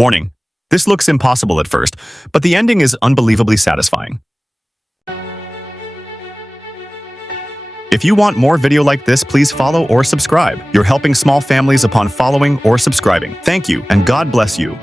Warning. This looks impossible at first, but the ending is unbelievably satisfying. If you want more video like this, please follow or subscribe. You're helping small families upon following or subscribing. Thank you, and God bless you.